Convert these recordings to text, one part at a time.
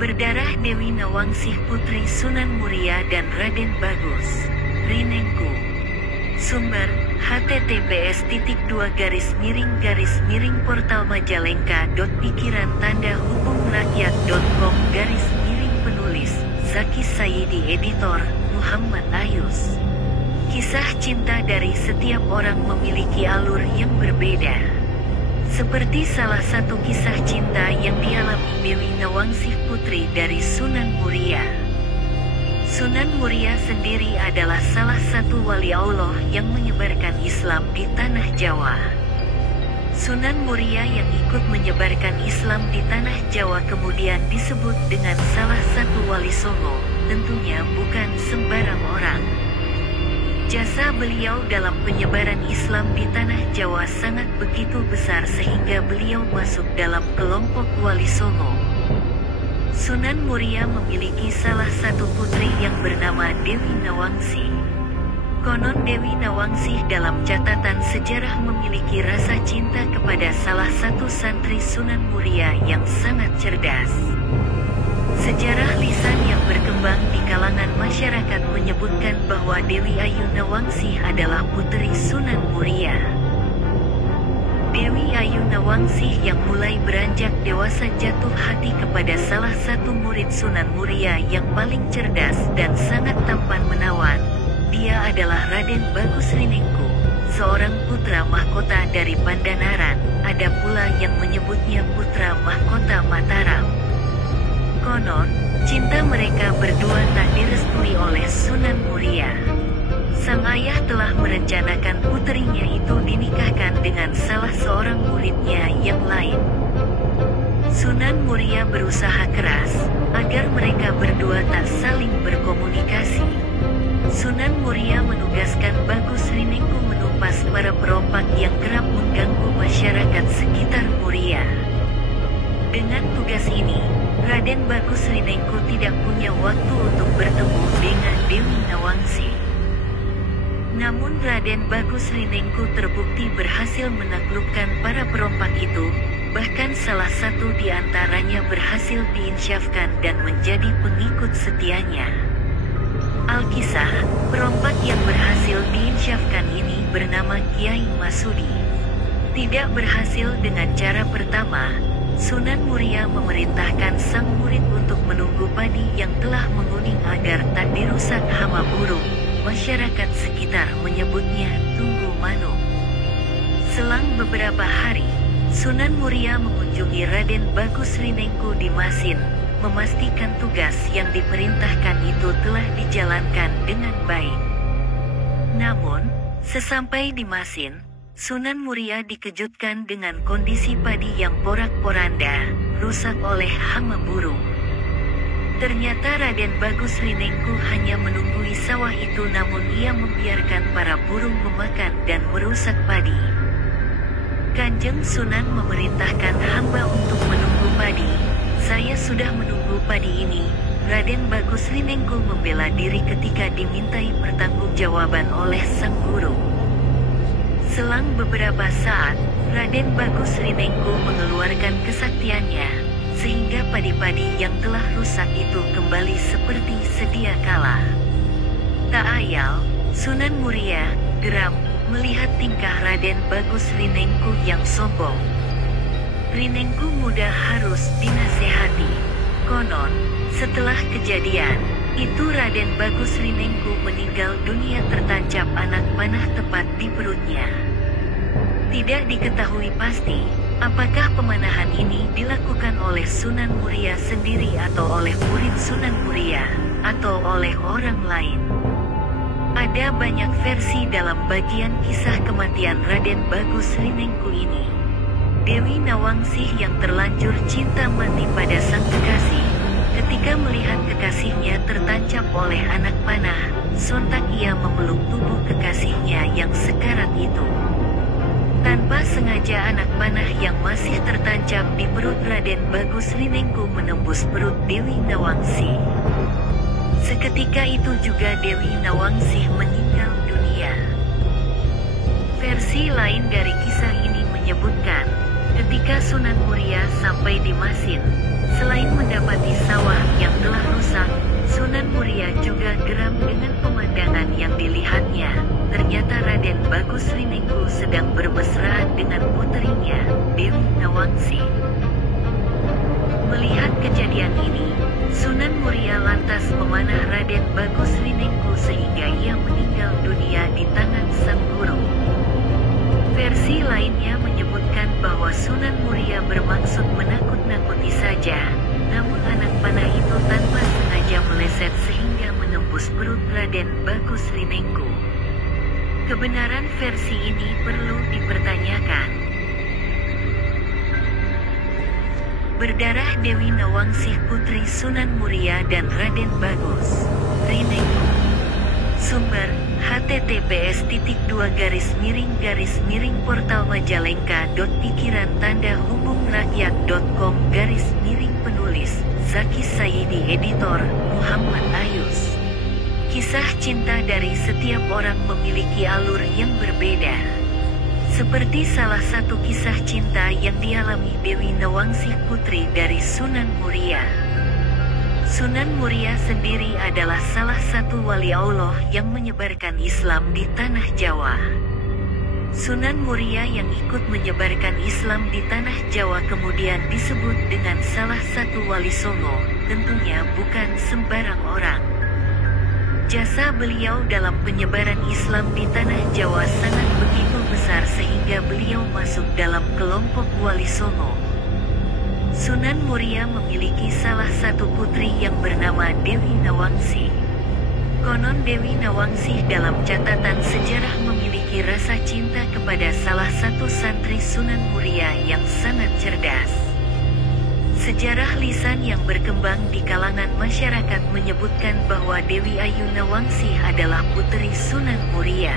Berdarah Dewi Nawangsih Putri Sunan Muria dan Raden Bagus Rinengku. Sumber https://pikiran-hubung-rakyat.com/penulis Zaki Sayyidi Editor Muhammad Ayus. Kisah cinta dari setiap orang memiliki alur yang berbeda. Seperti salah satu kisah cinta yang dialami Dewi Nawangsih Putri dari Sunan Muria. Sunan Muria sendiri adalah salah satu wali Allah yang menyebarkan Islam di tanah Jawa. Sunan Muria yang ikut menyebarkan Islam di tanah Jawa kemudian disebut dengan salah satu wali Songo, tentunya bukan sembarang orang. Jasa beliau dalam penyebaran Islam di tanah Jawa sangat begitu besar sehingga beliau masuk dalam kelompok wali Songo. Sunan Muria memiliki salah satu putri yang bernama Dewi Nawangsih. Konon Dewi Nawangsih dalam catatan sejarah memiliki rasa cinta kepada salah satu santri Sunan Muria yang sangat cerdas. Sejarah lisan yang berkembang di kalangan masyarakat menyebutkan bahwa Dewi Ayu Nawangsih adalah putri Sunan Muria. Dewi Ayu Nawangsih yang mulai beranjak dewasa jatuh hati kepada salah satu murid Sunan Muria yang paling cerdas dan sangat tampan menawan. Dia adalah Raden Bagus Rinengku, seorang putra mahkota dari Pandanaran. Ada pula yang menyebutnya putra mahkota Mataram. Konon, cinta mereka berdua tak direstui oleh Sunan Muria. Sang ayah telah merencanakan puterinya itu dinikahkan dengan salah seorang muridnya yang lain. Sunan Muria berusaha keras agar mereka berdua tak saling berkomunikasi. Sunan Muria menugaskan Bagus Rinengku menumpas para perompak yang kerap mengganggu masyarakat sekitar Muria. Dengan tugas ini, Raden Bagus Rinengku tidak punya waktu untuk bertemu dengan Dewi Nawangsih. Namun Raden Bagus Rinengku terbukti berhasil menaklukkan para perompak itu, bahkan salah satu di antaranya berhasil diinsyafkan dan menjadi pengikut setianya. Alkisah, perompak yang berhasil diinsyafkan ini bernama Kiai Masudi. Tidak berhasil dengan cara pertama, Sunan Muria memerintahkan sang murid untuk menunggu padi yang telah menguning agar tak dirusak hama burung. Masyarakat sekitar menyebutnya Tunggu Manu. Selang beberapa hari, Sunan Muria mengunjungi Raden Bagus Rinengku di Masin, memastikan tugas yang diperintahkan itu telah dijalankan dengan baik. Namun, sesampai di Masin, Sunan Muria dikejutkan dengan kondisi padi yang porak-poranda, rusak oleh hama burung. Ternyata Raden Bagus Rinengku hanya menunggui sawah itu namun ia membiarkan para burung memakan dan merusak padi. Kanjeng Sunan memerintahkan hamba untuk menunggu padi. Saya sudah menunggu padi ini. Raden Bagus Rinengku membela diri ketika dimintai pertanggungjawaban oleh sang guru. Selang beberapa saat, Raden Bagus Rinengku mengeluarkan kesaktiannya, sehingga padi-padi yang telah rusak itu kembali seperti sedia kala. Tak ayal, Sunan Muria geram melihat tingkah Raden Bagus Rinengku yang sombong. Rinengku muda harus dinasehati. Konon, setelah kejadian itu Raden Bagus Rinengku meninggal dunia tertancap anak panah tepat di perutnya. Tidak diketahui pasti, apakah pemanahan ini dilakukan oleh Sunan Muria sendiri atau oleh murid Sunan Muria, atau oleh orang lain. Ada banyak versi dalam bagian kisah kematian Raden Bagus Rinengku ini. Dewi Nawangsih yang terlanjur cinta mati pada sang kekasih, ketika melihat kekasihnya tertancap oleh anak panah, sontak ia memeluk tubuh kekasihnya yang sekarat itu. Tanpa sengaja anak panah yang masih tertancap di perut Raden Bagus Rinengku menembus perut Dewi Nawangsih. Seketika itu juga Dewi Nawangsih meninggal dunia. Versi lain dari kisah ini menyebutkan, ketika Sunan Muria sampai di Masin, Selain mendapati sawah yang telah rusak, Sunan Muria juga geram dengan pemandangan yang dilihatnya. Ternyata Raden Bagus Rinengku sedang bermesraan dengan puterinya, Dewi Nawangsi. Melihat kejadian ini, Sunan Muria lantas memanah Raden Bagus Rinengku sehingga ia meninggal dunia di tangan sang guru. Versi lainnya menyebutkan bahwa Sunan Muria bermaksud menakut-nakuti saja, namun anak panah itu tanpa sengaja meleset sehingga menembus perut Raden Bagus Rinengku. Kebenaran versi ini perlu dipertanyakan. Berdarah Dewi Nawangsih putri Sunan Muria dan Raden Bagus Rinengku. Sumber https://pikiran-hubungrakyat.com/penulis Zaki Sayyidi editor Muhammad Ayus. Kisah cinta dari setiap orang memiliki alur yang berbeda. Seperti salah satu kisah cinta yang dialami Dewi Nawangsih putri dari Sunan Muria. Sunan Muria sendiri adalah salah satu wali Allah yang menyebarkan Islam di tanah Jawa. Sunan Muria yang ikut menyebarkan Islam di tanah Jawa kemudian disebut dengan salah satu wali songo, tentunya bukan sembarang orang. Jasa beliau dalam penyebaran Islam di tanah Jawa sangat begitu besar sehingga beliau masuk dalam kelompok wali songo. Sunan Muria memiliki salah satu putri yang bernama Dewi Nawangsih. Konon Dewi Nawangsih dalam catatan sejarah memiliki rasa cinta kepada salah satu santri Sunan Muria yang sangat cerdas. Sejarah lisan yang berkembang di kalangan masyarakat menyebutkan bahwa Dewi Ayu Nawangsih adalah putri Sunan Muria.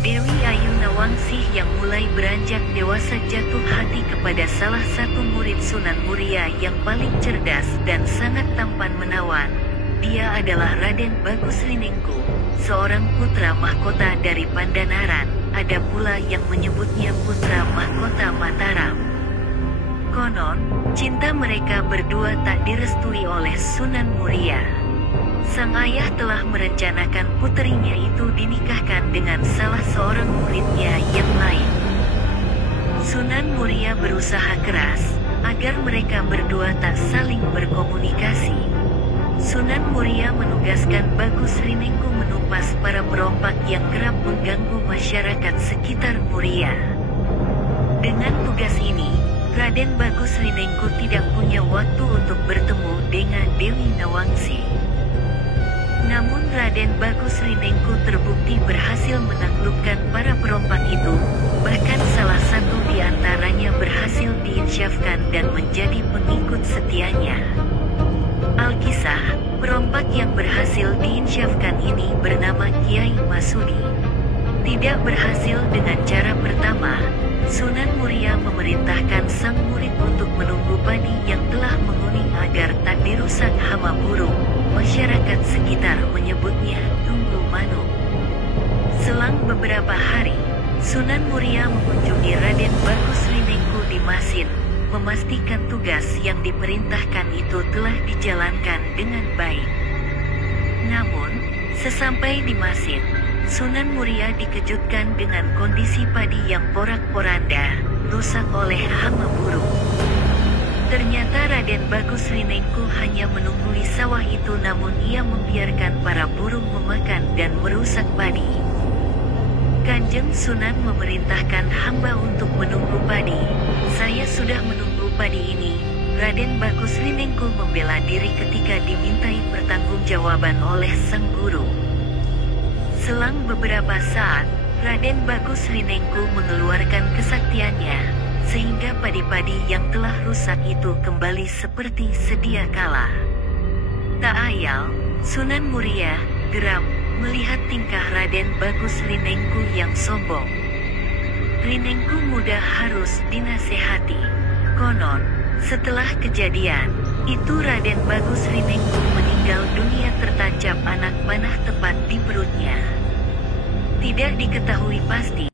Dewi Ayu Nawangsih yang mulai beranjak dewasa jatuh hati kepada salah satu murid Sunan Muria yang paling cerdas dan sangat tampan menawan. Dia adalah Raden Bagus Rinengku, seorang putra mahkota dari Pandanaran. Ada pula yang menyebutnya putra mahkota Mataram. Konon, cinta mereka berdua tak direstui oleh Sunan Muria. Sang ayah telah merencanakan puterinya itu dinikahkan dengan salah seorang muridnya yang lain. Sunan Muria berusaha keras agar mereka berdua tak saling berkomunikasi. Sunan Muria menugaskan Bagus Rinengku menumpas para perompak yang kerap mengganggu masyarakat sekitar Muria. Dengan tugas ini, Raden Bagus Rinengku tidak punya waktu untuk bertemu dengan Dewi Nawangsih. Namun Raden Bagus Rinengku terbukti berhasil menaklukkan para perompak itu, bahkan salah satu di antaranya berhasil diinsyafkan dan menjadi pengikut setianya. Alkisah, perompak yang berhasil diinsyafkan ini bernama Kiai Masudi. Tidak berhasil dengan cara pertama, Sunan Muria memerintahkan sang murid untuk menunggu padi yang telah menguning agar tak dirusak hama burung. Masyarakat sekitar menyebutnya tunggu manuk. Selang beberapa hari, Sunan Muria mengunjungi Raden Bagus Rinengku di Masin, memastikan tugas yang diperintahkan itu telah dijalankan dengan baik. Namun, sesampai di Masin, Sunan Muria dikejutkan dengan kondisi padi yang porak-poranda, rusak oleh hama burung. Ternyata Raden Bagus Rinengku hanya menunggui sawah itu namun ia membiarkan para burung memakan dan merusak padi. Kanjeng Sunan memerintahkan hamba untuk menunggu padi. Saya sudah menunggu padi ini. Raden Bagus Rinengku membela diri ketika dimintai pertanggungjawaban oleh sang guru. Selang beberapa saat, Raden Bagus Rinengku mengeluarkan kesaktiannya, sehingga padi-padi yang telah rusak itu kembali seperti sedia kala. Tak ayal, Sunan Muria geram melihat tingkah Raden Bagus Rinengku yang sombong. Rinengku muda harus dinasehati. Konon, setelah kejadian itu Raden Bagus Rinengku meninggal dunia tertancap anak panah tepat di perutnya. Tidak diketahui pasti